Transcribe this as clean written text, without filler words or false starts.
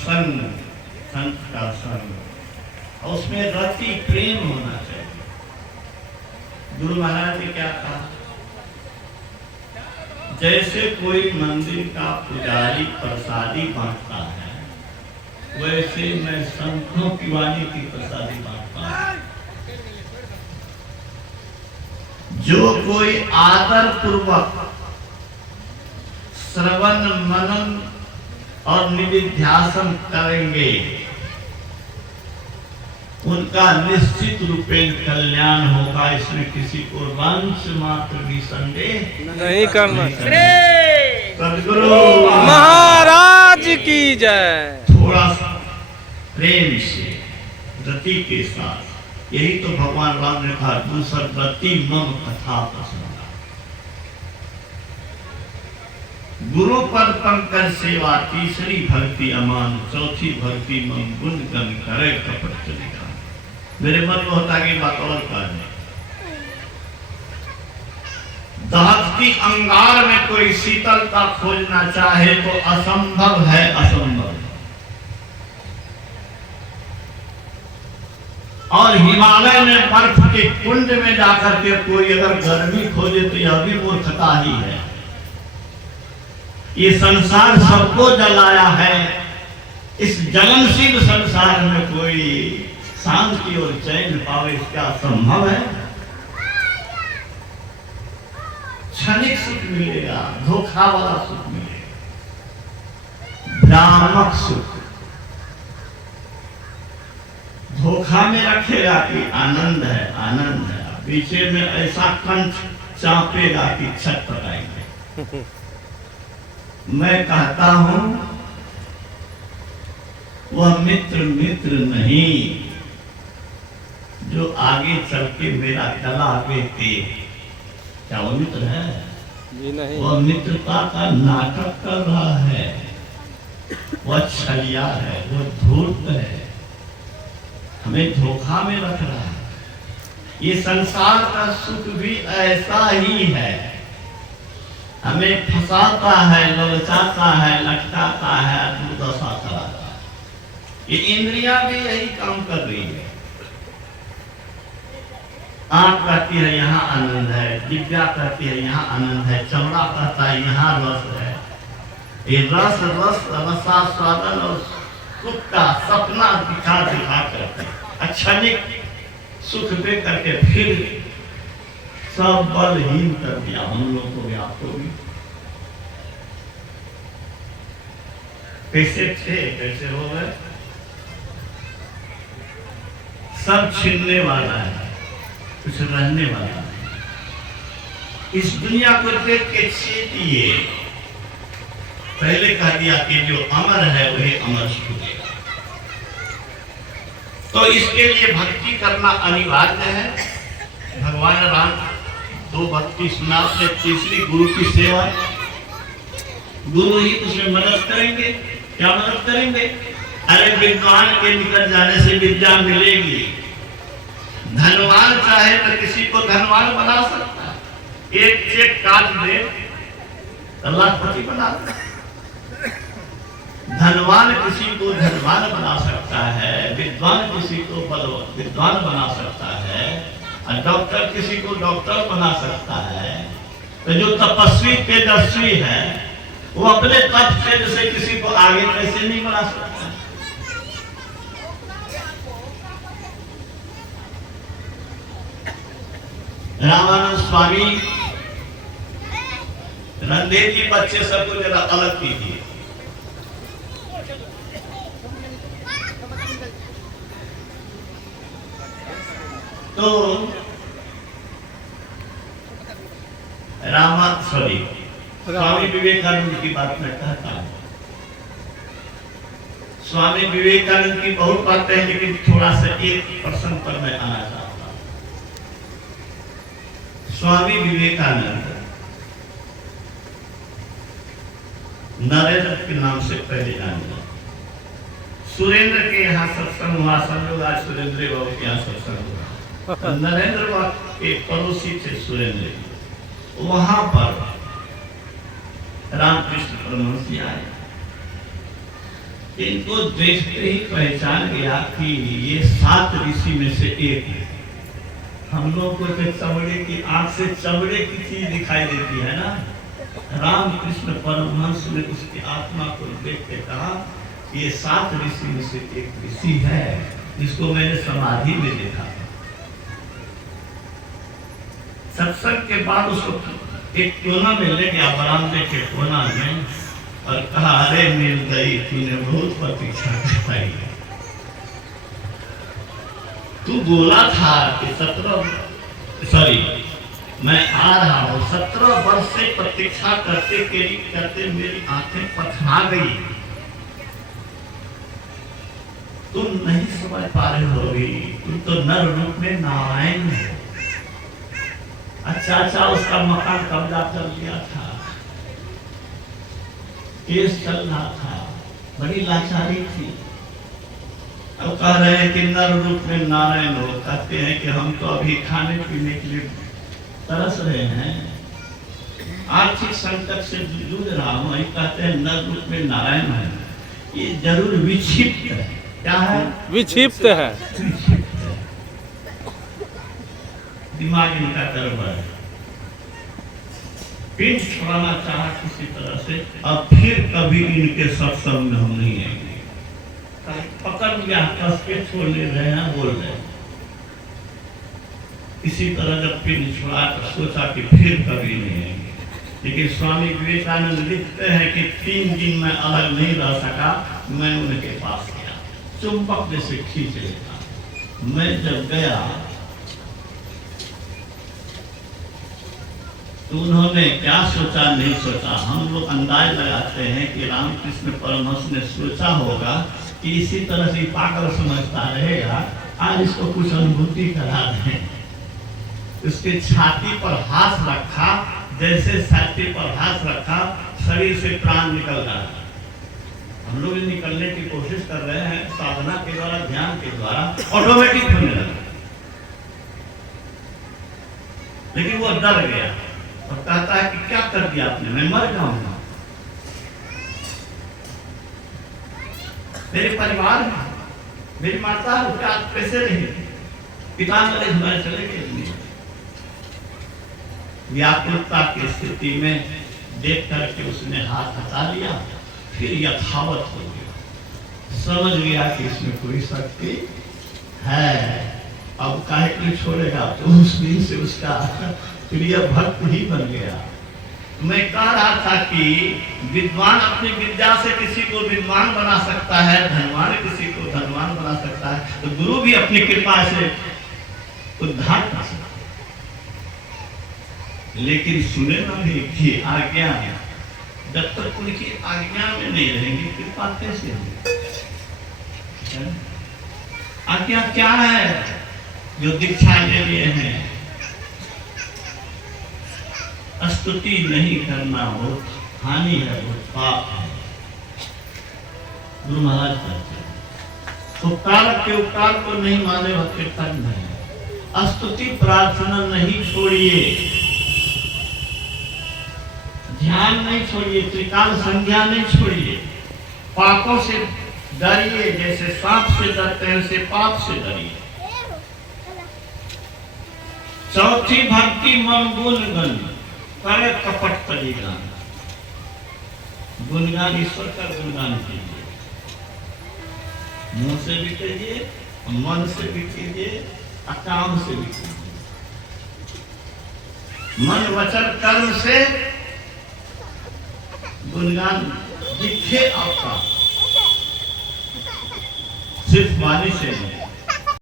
सत्संग, संत का संग, और उसमें रति प्रेम होना चाहिए। गुरु महाराज ने क्या कहा, जैसे कोई मंदिर का पुजारी प्रसादी बांटता है, वैसे मैं संतों की वाणी की प्रसादी बांटता हूं। जो कोई आदर पूर्वक श्रवण मनन और निधिध्यासन करेंगे, उनका निश्चित रूपेण कल्याण होगा। इसमें किसी को वंश मात्र भी संदेह नहीं करना। सद्गुरु महाराज की जय। थोड़ा सा प्रेम से, रति के साथ, यही तो भगवान राम ने कहा, दूसर रति मम कथा पसंद। गुरु पद पंकज सेवा, तीसरी भक्ति अमान, चौथी भक्ति मम गुण गन करे कपट चलेगा। मेरे मन में होता कि बात और कहने, दहकती अंगार में कोई शीतलता खोजना चाहे तो असंभव है, असंभव। और हिमालय में बर्फ के कुंड में जाकर के कोई अगर गर्मी खोजे तो यह भी मूर्खता ही है। ये संसार सबको जलाया है, इस जलनशील संसार में कोई शांति और चैन पावे, क्या संभव है? क्षणिक सुख मिलेगा, धोखा वाला सुख मिलेगा, भ्रामक सुख। धोखा में रखेगा कि आनंद है, आनंद है, पीछे में ऐसा कंठ चापेगा कि छट पटाएंगे। मैं कहता हूं, वह मित्र मित्र नहीं जो आगे चल के मेरा गला बेटे, क्या वो मित्र है? जी नहीं। वह मित्रता का नाटक कर रहा है, वह छलिया है, वह धूर्त है, हमें धोखा में रख रहा है। ये संसार का सुख भी ऐसा ही है, हमें फंसाता है, ललचाता है, लटकाता है, दुर्दशा कराता है। ये इंद्रियां भी यही काम कर रही है। आंख कहती है यहाँ आनंद है, दिव्या कहती है यहाँ आनंद है, चमड़ा कहता है यहाँ रस है। ये रस रस रसास्वादन और सुख का सपना दिखा दिखा करके क्षणिक सुख दे करके फिर सब बलहीन कर दिया हम लोग को भी, आपको भी। कैसे थे, कैसे हो गए, सब छीनने वाला है, कुछ रहने वाला नहीं। इस दुनिया को देख के चेतिए। पहले कह दिया कि जो अमर है वही अमर छूटेगा। तो इसके लिए भक्ति करना अनिवार्य है। भगवान राम दो भक्ति सुनाते, तीसरी गुरु की सेवा। गुरु ही उसमें मदद करेंगे। क्या मदद करेंगे? अरे विद्वान के निकट जाने से विद्या मिलेगी। धनवान चाहे तो किसी को धनवान बना सकता है, एक चेक काट दे तो लाखपति बना सकता है। धनवान किसी को धनवान बना सकता है, विद्वान किसी को विद्वान बना सकता है, और डॉक्टर किसी को डॉक्टर बना सकता है। तो जो तपस्वी तेजस्वी है वो अपने तप तेज से किसी को आगे कैसे नहीं बढ़ा सकता? रामानंद स्वामी रणधीर जी बच्चे सबको जरा अलग कीजिए। तो स्वामी विवेकानंद की बात मैं कहता हूं। स्वामी विवेकानंद की बहुत बातें हैं, लेकिन थोड़ा सा एक प्रसंग पर मैं आना चाहता हूं। स्वामी विवेकानंद नरेंद्र के नाम से पहले जाने, सुरेंद्र के यहाँ सत्संग हुआ, संयोग आज सुरेंद्र बाबू के यहाँ सत्संग हुआ। नरेंद्र बाबू के पड़ोसी थे सुरेंद्र, वहां पर रामकृष्ण परमहंस आए। इनको देखते ही पहचान गया कि ये 7 ऋषि में से एक है। हम लोग को तो चमड़े की आंख से चमड़े की चीज दिखाई देती है ना। रामकृष्ण परमहंस ने उसकी आत्मा को देख के कहा ये 7 ऋषि में से एक ऋषि है, जिसको मैंने समाधि में देखा। सत्संग के बाद उसको एक कोना में ले गया, बरामदे के कोना में, और कहा अरे मिल गई, तूने बहुत प्रतीक्षा दिखाई। तू बोला था कि 17 मैं आ रहा हूं, 17 वर्ष से प्रतीक्षा करते मेरी आंखें पथरा गई। तुम नहीं समझ पा रहे होगी, तुम तो नर रूप में नारायण हो। अच्छा उसका मकान कब्जा कर लिया था, केस चल रहा था, बड़ी लाचारी थी। अब कह रहे हैं कि नर रूप में नारायण हो। कहते हैं कि हम तो अभी खाने पीने के लिए तरस रहे हैं, आर्थिक संकट से जूझ रहा हूं। कहते हैं नर रूप में नारायण है। ये जरूर विक्षिप्त है। क्या है? विक्षिप्त है। दिमाग इनका गड़बड़ है। पिंड छुड़ाना चाहा किसी तरह से, अब फिर कभी इनके सत्संग में हम नहीं आएंगे। पकड़ लिया, कस के छोड़ ले रहे हैं, बोल रहे हैं। इसी तरह जब पिंड छुड़ा तो सोचा कि फिर कभी नहीं आएंगे। लेकिन स्वामी विवेकानंद लिखते हैं कि 3 दिन में अलग नहीं रह सका, मैं उनके पास गया, चुंबक जैसे खींच लेता। मैं जब गया तो उन्होंने क्या सोचा नहीं सोचा, हम लोग अंदाज लगाते हैं कि रामकृष्ण परमहंस ने सोचा होगा कि इसी तरह से पागल समझता रहेगा, आज इसको कुछ अनुभूति करा दें। उसके छाती पर हाथ रखा, जैसे छाती पर हाथ रखा शरीर से प्राण निकल रहा। हम लोग निकलने की कोशिश कर रहे हैं, साधना के द्वारा, ध्यान के द्वारा, ऑटोमेटिक होने लगा। लेकिन वो डर गया और कहता है कि क्या कर दिया आपने, मैं मर जाऊंगा। मेरे परिवार में मेरी माता क्या कैसे रही, पिता मरे, हमारे चले गए। व्याकुलता की स्थिति में देख करके उसने हाथ हटा लिया, फिर यथावत हो गया। समझ गया कि इसमें कोई शक्ति है, अब काहे के छोड़ेगा। तो उस दिन से उसका प्रिय भक्त ही बन गया। मैं कह रहा था कि विद्वान अपनी विद्या से किसी को विद्वान बना सकता है, धनवान किसी को धनवान बना सकता है, तो गुरु भी अपनी कृपा से उद्धार कर सकता है। लेकिन सुने ना भी कि आज्ञा, जब तक उनकी आज्ञा में नहीं रहेंगे कृपा कैसे होगी। आज्ञा क्या है जो दीक्षा ले लिए हैं? स्तुति नहीं करना बहुत हानि है, बहुत पाप है। गुरु महाराज कहते हैं उपकार के उपकार को नहीं माने वह कीर्तन है। स्तुति प्रार्थना नहीं छोड़िए, ध्यान नहीं छोड़िए, त्रिकाल संध्या नहीं छोड़िए, पापों से डरिए, जैसे सांप से डरते हैं वैसे पाप से डरिए। चौथी भक्ति मन गुणगन करे कपट परिगान। गुणगान ईश्वर का गुणगान कीजिए, मुंह से भी कीजिए, मन से भी कीजिए, काम से भी कीजिए। मन वचन कर्म से गुणगान दिखे आपका, सिर्फ वाणी से नहीं।